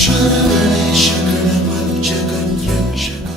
शरणेश गणपत्यगन्यक्षका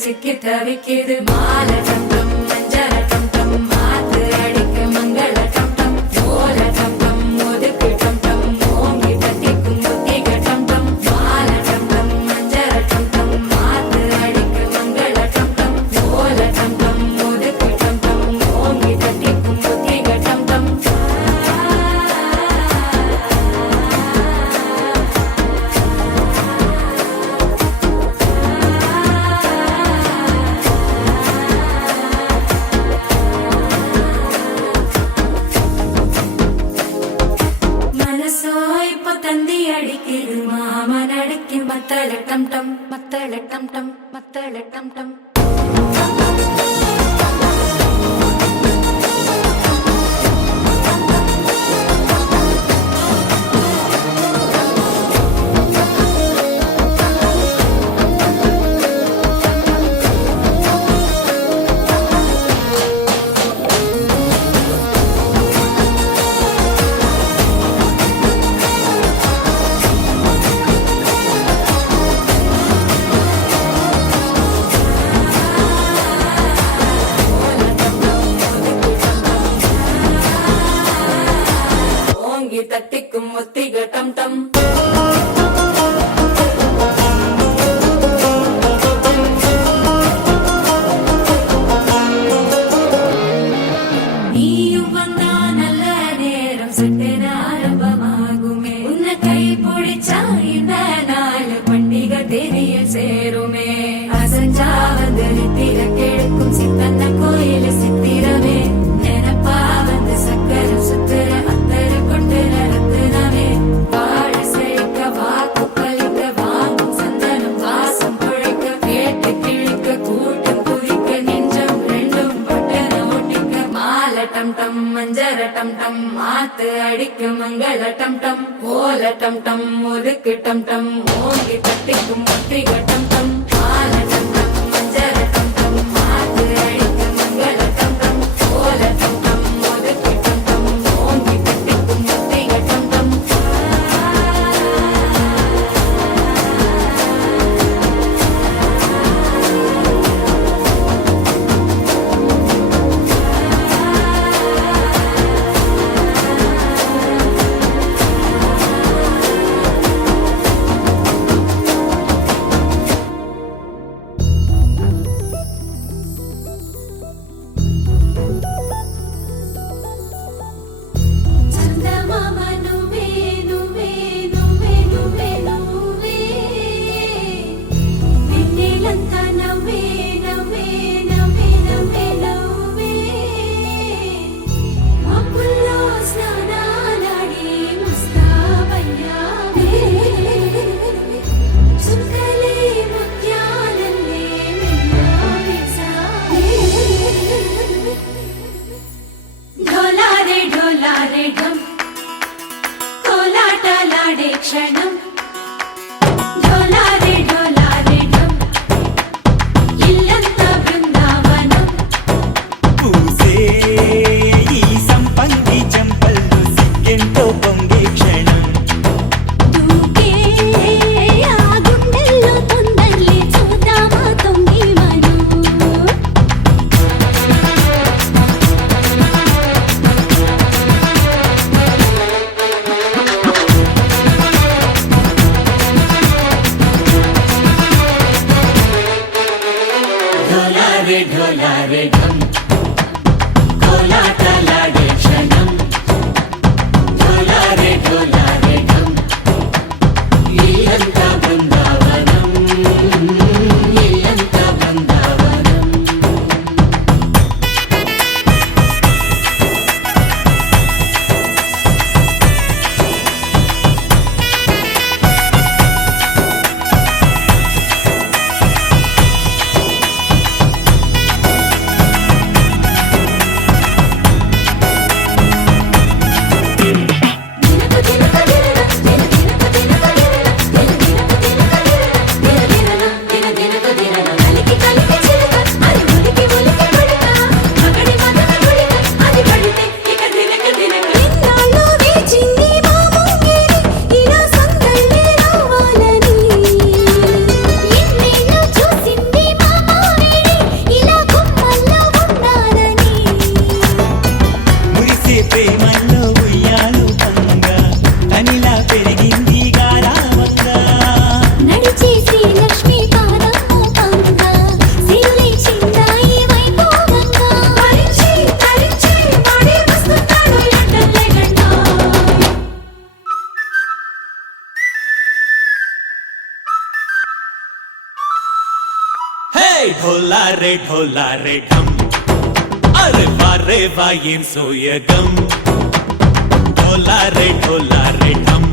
சிக்கி தவிக்கிது மால டம் டம் மஞ்சள டம் டம் மாத்து அடிக்க மங்கள டம் டம் ஓல டம் டம் ஒதுக்கு டம் டம் ஓங்கி தட்டிக்கும் புத்திக டம் டம் மால டம் டம் மஞ்சள டம் டம் மாத்து அடிக்க மங்கள டம் டம் ஓல டம் டம் ஒதுக்கு டம் டம் ஓங்கி தட்டிக்கும் புத்திக டம் டம் அடிக்குது மாமன் அடிக்கு மத்தள டம் டம் மத்தள டம் டம் மத்தள டம் டம் தட்டிக்கும் ஒத்திக டம் டம் நீயும் வந்தா நல்ல நேரம் சட்டென ஆரம்பமாகுமே உன்னை கை பிடிச்சா இந்த நாள் பண்டிகை தெரியல் சேருமே அசஞ்சா வந்து நித்திர கெடுக்கும் சித்தன்ன கோயில சித்திரமே நினப்பா வந்து சக்கரம் சுத்துற டம் டம் மஞ்சர டம் டம் மாத்து அடிக்க மங்கள டம் டம் ஓல டம் டம் ஒதுக்கு டம் டம் ஓங்கி தட்டிக்கும் முத்திக டம் டம் மால டம் டம் மஞ்சர டம் டம் மாத்து அடிக்க மங்கள டம் டம் ஓல டம் டம் ஒதுக்கு டம் டம் ஓங்கி தட்டிக்கும் முத்திக டம் டம் ढोला रे ढम अरे वाह ఏం సోయగం ढोला रे ढम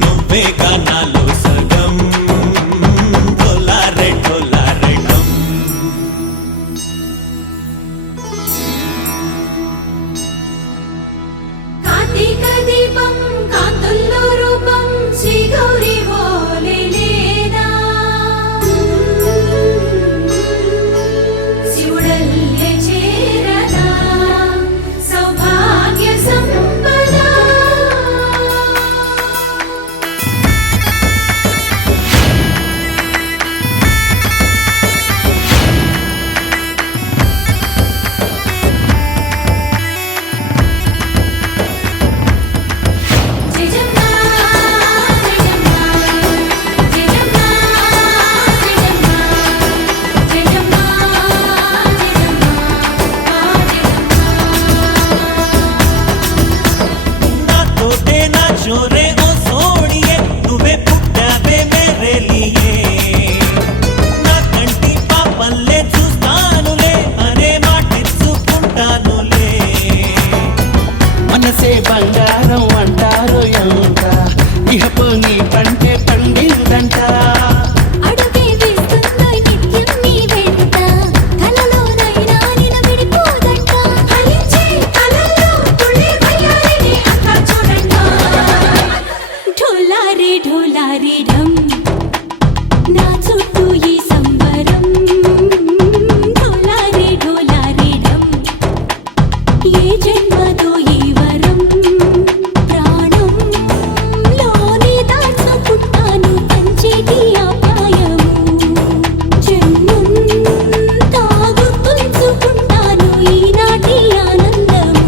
నువ్వేగా నాలో సగం ढोला रे ढम కార్తీక దీపం కాంతుల్లో రూపం శ్రీ గౌరీ ఓలే లేదా శివుడల్లే చేరదా సౌభాగ్య సంపద జయజమ్మా జయజమ్మా జయజమ్మా జయజమ్మా జయజమ్మా నాతోటే నా చోరే ఓ సోడియే నువ్వే పుట్టావే మేరే లియే నా కంటి పాపల్లే చూస్తానులే అనే మాటిచ్చుకుంటానులే మనసే బంగారం అంటారు ఎంత ఇహపు నీ పంటే పండిందంట అడుగే వేస్తుందో నిత్యం నీ వెంట కలలోనైనా నిలబడిపోదంట ఫలించే కలల్లో తుళ్ళే వయ్యారిని అంతా చూడంట ఢోలా రే ఢమ్ నా చుట్టూ ఈ సంబరం ఢోలా రే ఢమ్ ఏ జన్మదో ఈ వరం ప్రాణంలోనే దాచుకుంటాను పంచేటి ఆప్యాయము జన్మంతా గుర్తుంచుకుంటాను ఈనాటి ఆనందము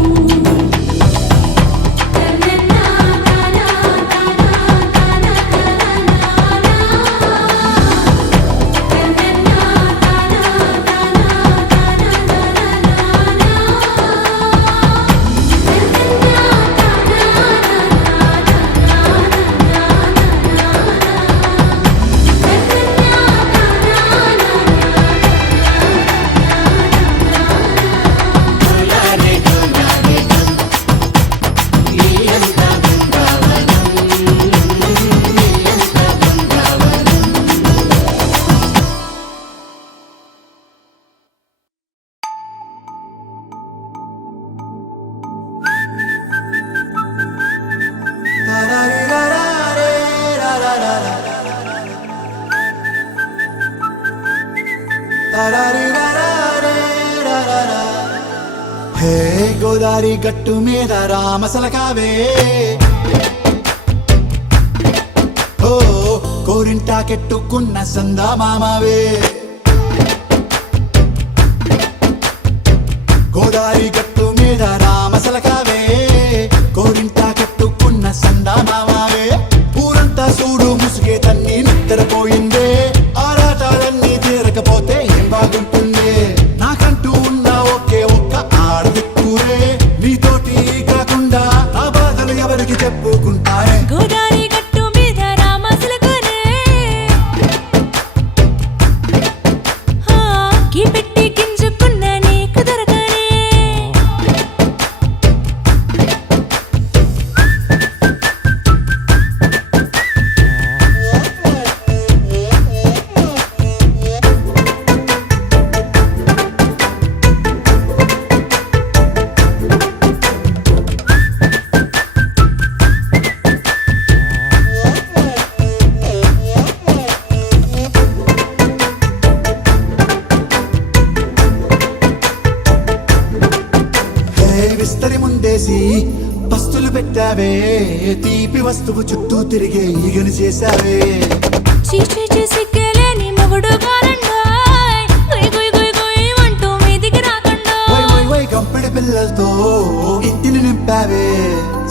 హే గోదారి గట్టు మీద రామసలకావే ఓ కోరింటా కెట్టుకున్న సందా మామావే గోదారి గట్టు మీద రామసలకావే కోరింటా కెట్టుకున్న సందా మామావే ఊరంతా చూడు ముసుగే తన్ని నిద్రపోయిందే ఆరాటాలన్నీ తీరకపోతే ఏం బాగుంటుంది నాకంటూ ఉన్న ఒకే ఒక్క ఆడదిక్కురే నీతోటి కాకుండా నా బాధలు ఎవరికి చెప్పుకుంటారే గోదారి గట్టు మీద రామసలకనే కి పెట్టి గింజుకున్న నీకు దొరకనే హే విస్తరి ముందేసి పస్తులు పెట్టావే తీపి వస్తువు చుట్టూ తిరిగే ఈగను చేశావే చీచి చేసి కేలేని మొగుడు గారండాయ్ గుయ్ గుయ్ గుయ్ గుయ్ అంటూ మీదికి రాకుండా వై గంపెడి పిల్లలతో ఇంటిని నింపావే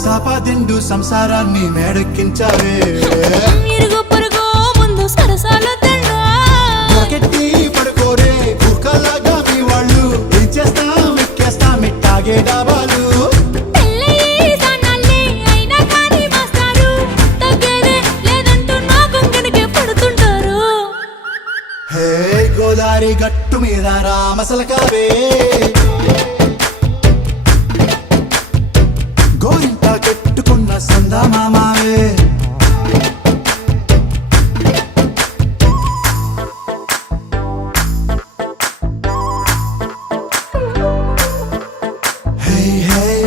సాపాదిండు సంసారాన్ని మేడెక్కించావే ఇరుగు పొరుగు ముందు సరసాలు తిన్నా దొరకెట్టి పడుకోరే కుక్కలాగా మీ వాళ్ళు ఏం చేస్తాం ఎక్కేస్తాం ఇట్టాగే డాబాలు పెళ్ళయి సన్నాళ్ళే అయినా కానీ మాస్తారు తగ్గేదే లేదంటూ నా గుంగడికే పడుతుంటారు హే గోదారి గోదారి గట్టు మీద రామసలకావే గోరింట కట్టుకున్న సందమామావే Hey hey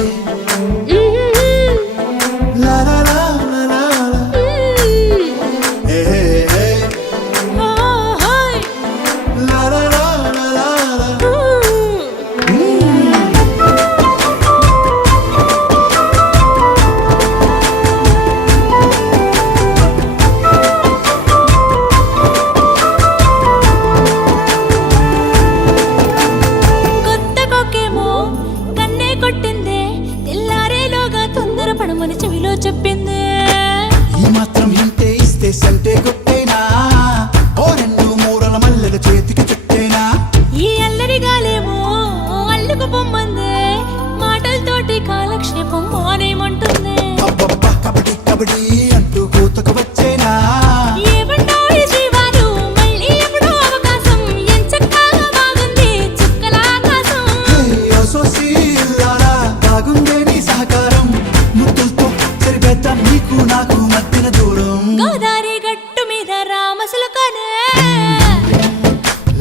la la la la la la hey hey hey la la la la la la కొత్త కొక్కేమో కన్నే కొట్టిందే తెల్లారేలోగా తొందర పడమని చెవిలో చెప్పిందే ఈ మాత్రం హింటే ఇస్తే సంటే కొట్టేనా ఓ రెండు మూరల మల్లెల చేతికి చుట్టేనా ఈ అల్లరి గాలేమో అల్లుకు పొమ్మందే మాటలతోటి కాలక్షేపం మానేమంటుందే అబ్బబ్బా కబడ్డీ కబడ్డీ అంటూ కూతకు వచ్చేనా ఏమంటాయి జీవాలు మళ్ళీ ఎప్పుడో అవకాశం ఎంచక్కా బాగుంది చుక్కల ఆకాశం హే సోసి లాలా బాగుందే నీ సహకారం ముద్దులతో సరిపెద్దాం నీకు నాకు మధ్యన దూరం గోదారి గట్టు మీద రామసులకనే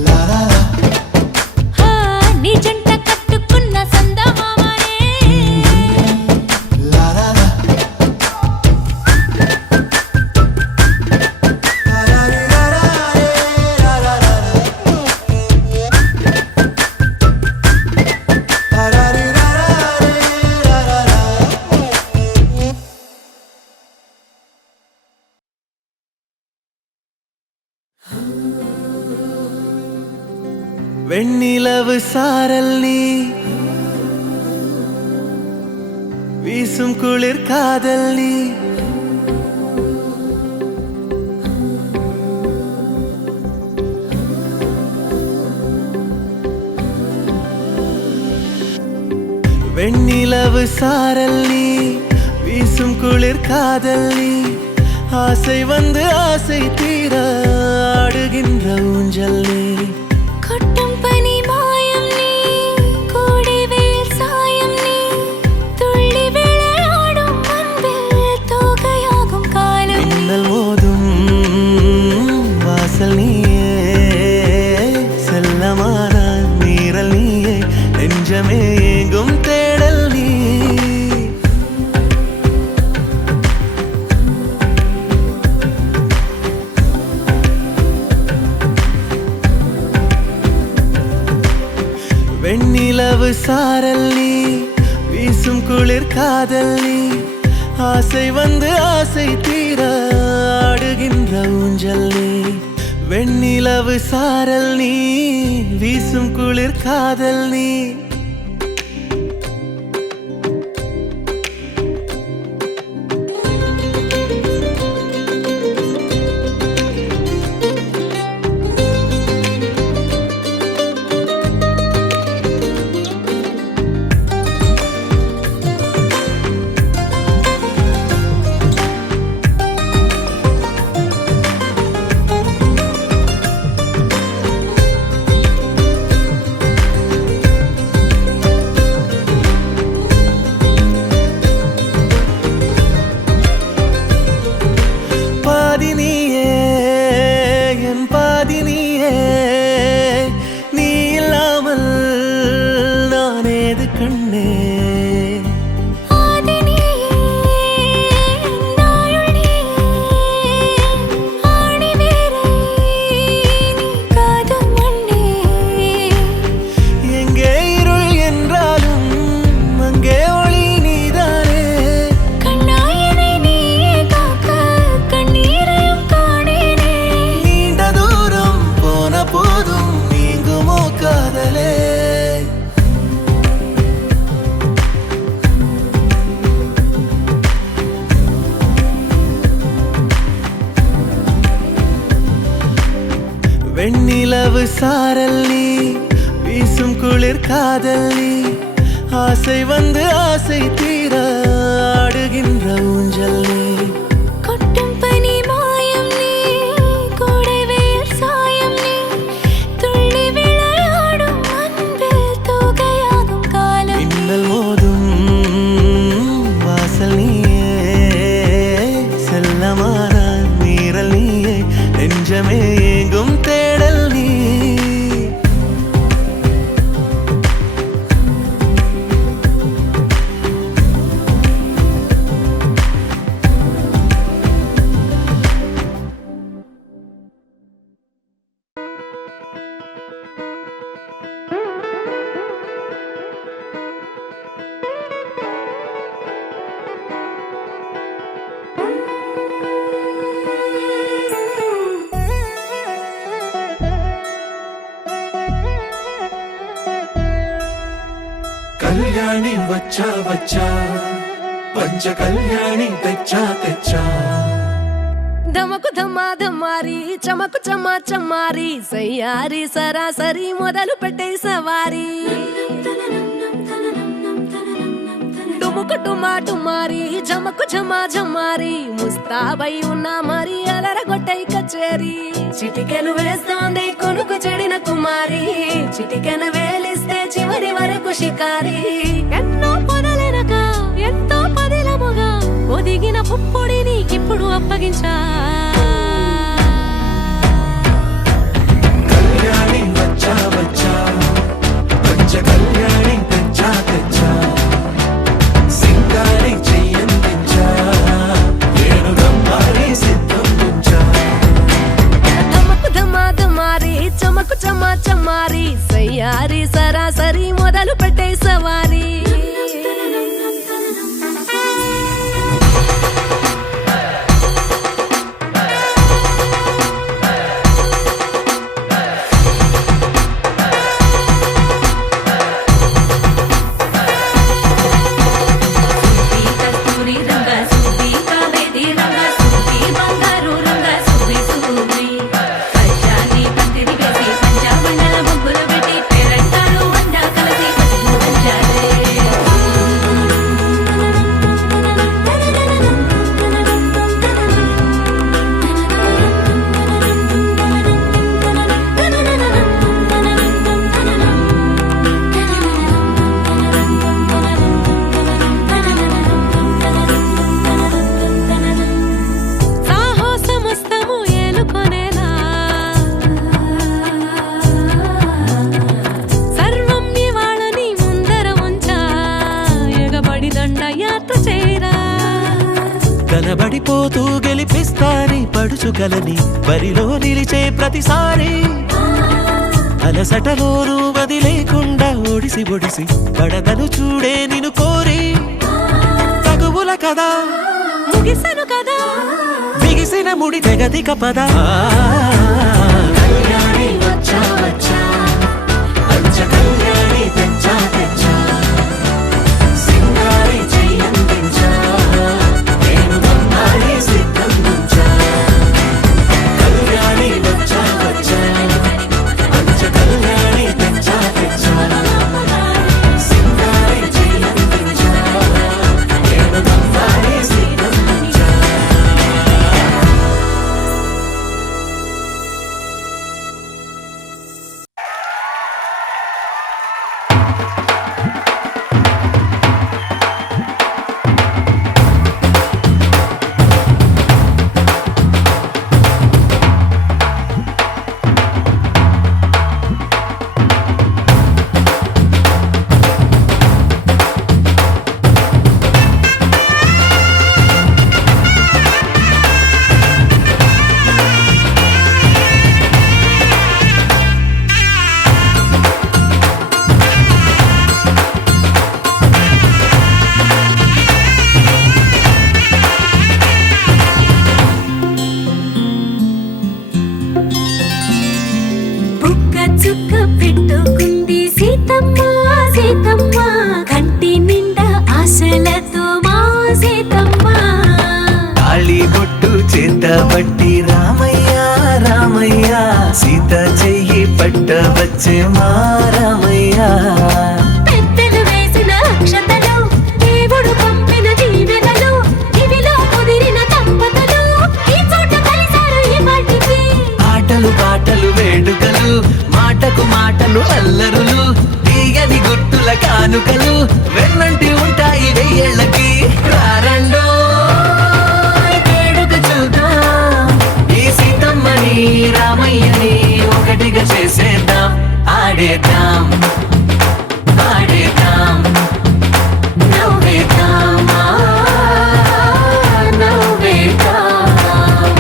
లా లా లా హా, నీ జంట కట్టుకున్న సందమామనే లా లా లా లారీ లారీ లా లా లా లారీ లారీ లా లా లా வெண்ணிலவு சாரல் நீ வீசும் குளிர் காதல் நீ வெண்ணிலவு சாரல் நீ வீசும் குளிர் காதல் நீ ஆசை வந்து ஆசை தீர ஆடுகின்ற ஊஞ்சல் நீ கொட்டும் பனி மாயம் நீ கோடை வெயில் சாயம் நீ துள்ளி விளையாடும் அன்பில் தோகையாகும் காலம் நீ மின்னல் மோதும் வாசல் நீயே செல்லமான நீரல் நீயே நெஞ்சமே எங்கும் தேடல் நீ வெண்ணிலவு சாரல் நீ வீசும் குளிர் காதல் நீ ஆசை வந்து ஆசை தீர ஆடுகின்ற ஊஞ்சல் நீ வெண்ணிலவு சாரல் நீ வீசும் குளிர் காதல் நீ பாதி நீயே என் பாதி நீயே நீ இல்லாமல் நான் ஏது கண்ணே ஆதி நீயே நாயுள் நீயே ஆணி வேரை நீ காதும் மண்ணே எங்கே இருள் என்றாலும் அங்கே ஒளி நீதானே கண்ணாயினை நீயே காக்க கண்ணீரையும் காணேனே நீண்ட தூரம் போன போதும் நீங்குமோ காதலே வெண்ணிலவு சாரல் நீ வீசும் குளிர் காதல் நீ ஆசை வந்து ஆசை தீர ஆடுகின்ற ஊஞ்சல் நீ கொட்டும் பனி மாயம் நீ கோடை வெயில் சாயம் நீ துள்ளி மீறல் நீயே நெஞ்சமே ஏங்கும் தேடல் நீ కళ్యాణి వచ్చా వచ్చా పంచ కళ్యాణి తెచ్చా తెచ్చా ధమకు ధమా ధమారి చమకు చమా చమారి సయ్యారి సరాసరి మొదలు పెట్టే సవారి డుముకు టుమా టుమారి జమకు ఝమా ఝమారి ముస్తాబై ఉన్నా మరి అలరగొట్టై కచేరి చిటికెను వేస్తోంది కొనుకు చెడిన కుమారి చిటికెను వేలిస్తే చివరి వరకు షికారి ఎన్నో పొదలెనక ఎంతో పదిలముగా ఒదిగిన పుప్పొడి నీకిప్పుడు అప్పగించా కళ్యాణి వచ్చా వచ్చా పంచ కళ్యాణి తెచ్చా తెచ్చా సింగారి చెయ్యందించా నేను గమ్మారి సిద్ధం ఉంచా ధమకు ధమా ధమారి చమకు చమా చమారి సయ్యారి సరాసరి మొదలు పెట్టే సవారి సుబ్బి కస్తూరి రంగ సుబ్బి కావేరి రంగ సుబ్బి బంగారు రంగ సుబ్బి సుబ్బి పంచాది పందిరి వేసి పంచామండల ముగ్గులు పెట్టి పేరంటాలు వండా కలిసి పసుపు పంచాలే సాహసమస్తము ఏలుకొనేలా సర్వం ఇవాళని ముందర ఉంచా ఎగబడి దండయాత్ర చేరా కనబడిపోతూ గెలిపిస్తాని పడుచుకలని బరిలో నిలిచే ప్రతిసారి అలసటలోనూ వదిలేకుండా ఒడిసి ఒడిసి పడతను చూడే నిన్ను కోరి తగువుల కదా ముగిసను కదా బిగిసిన ముడి తెగదిక పద కళ్యాణి వచ్చా వచ్చా పంచ కళ్యాణి తెచ్చా తెచ్చా సింగారి చెయ్యందించా నేను గమ్మారి సిద్ధం ఉంచా కళ్యాణి వచ్చా వచ్చా పంచ కళ్యాణి తెచ్చా తెచ్చా సింగారి చెయ్యందించా నేను గమ్మారి సిద్ధం ఉంచా బుక్క చుక్క పెట్టుకుంది సీతమ్మ సీతమ్మ కంటి నిండా ఆశలతో మా సీతమ్మ తాళి బొట్టు చేత పట్టి రామయ్య రామయ్య సీత చెయ్యి పట్ట వచ్చే మా రామయ్య పెద్దలు వేసిన అక్షతలు దేవుడు పంపిన దీవెనలు ఇవిలో కుదిరిన దంపతులు ఈ చోట కలిసారు ఈ వాటికి ఆటలు పాటలు వేడుకలు మాటకు మాటలు అల్లరులు తీయని గుర్తుల కానుకలు వెన్నంటి ఉంటాయి వెయ్యేళ్ళకి రారండో వేడుక చూద్దాం ఆడేద్దాం ఆడేద్దాం నవ్వేద్దాం నవ్వేద్దాం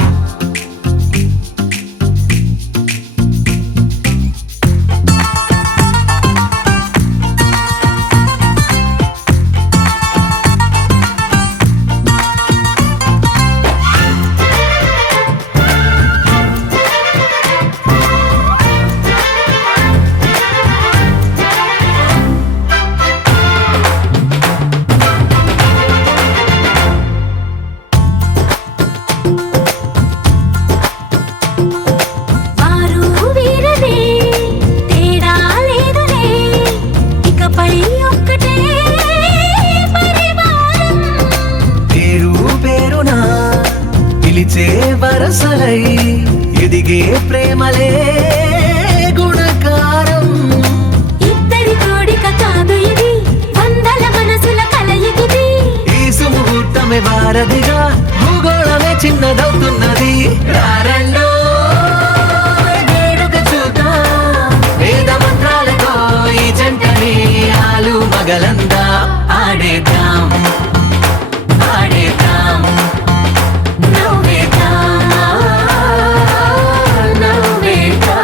వారు వీరలే తేడా లేదులే ఇకపై ఒక్కటే పరివారం పేరు పేరునా పిలిచే వరసలై ఎదిగే ప్రేమలే గుణకారం ఇద్దరి కోడిక కాదు ఇది వందల మనసుల కలయికిది ఈ సుముహూర్తమే వారధిగా భూగోళమే చిన్నదవుతున్నది రారండో వేడుక చూద్దాం వేద మంత్రాలతో ఈ జంటని ఆలు మగలందా ఆడేద్దాం ఆడేద్దాం నవ్వేద్దాం నవ్వేద్దాం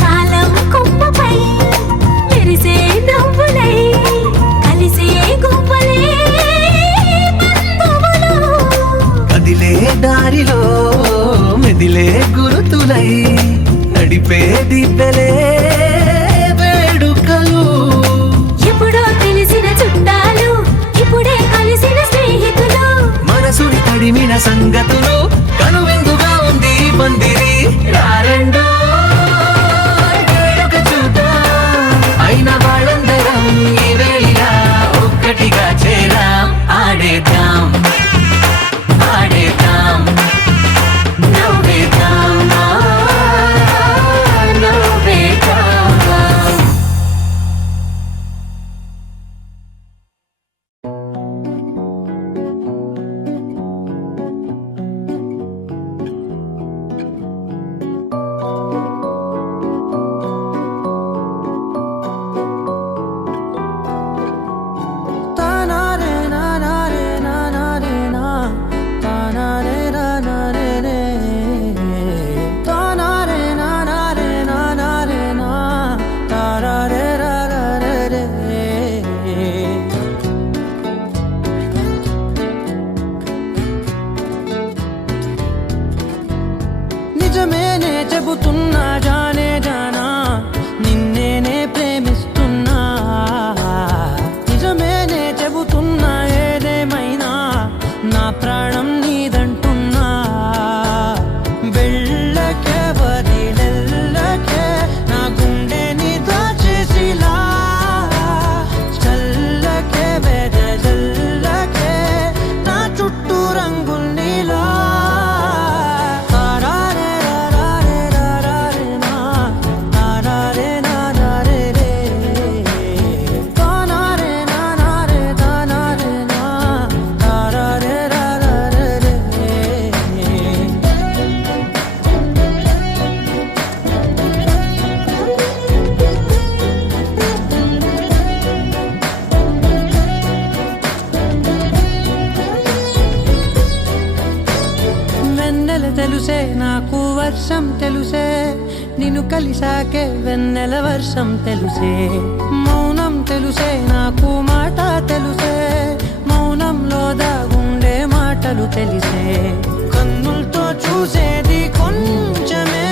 కాలం కొమ్మపై మెరిసే నవ్వులై కలిసే గుంపలే బంధువులు కదిలే దారిలో మెదిలే గురుతులై నడిపే దిబ్బెలే వేడుకలు ఎప్పుడో తెలిసిన చుట్టాలు ఇప్పుడే కలిసిన స్నేహితులు మనసుని తడిమిన సంగతులు కనువిందుగా ఉంది ఈ పందిరి రారండో వేడుక చూద్దాం అయిన వాళ్ళందరం ఈ వేళ ఒక్కటిగా చేరాం ఆడేద్దాం ఆడేద్దాం నవ్వేద్దాం నవ్వేద్దాం నిజమేనే చెబుతున్నా జానే జానా నిన్నేనే ప్రేమిస్తున్నా నిజమేనే చెబుతున్నా ఏదేమైనా నా ప్రాణం నీదంటున్నా వెళ్ళకే వదిలెల్లకే నా గుండెని దాచేసిలా చల్లకే వెదజల్లకే నా చుట్టూ రంగుల్నిలా తెలుసే నాకు వర్షం తెలుసే నిన్ను కలిసాకే వెన్నెల వర్షం తెలుసే మౌనం తెలుసే నాకు మాట తెలుసే మౌనంలో దాగుండే మాటలు తెలిసే కన్నులతో చూసేది కొంచెమే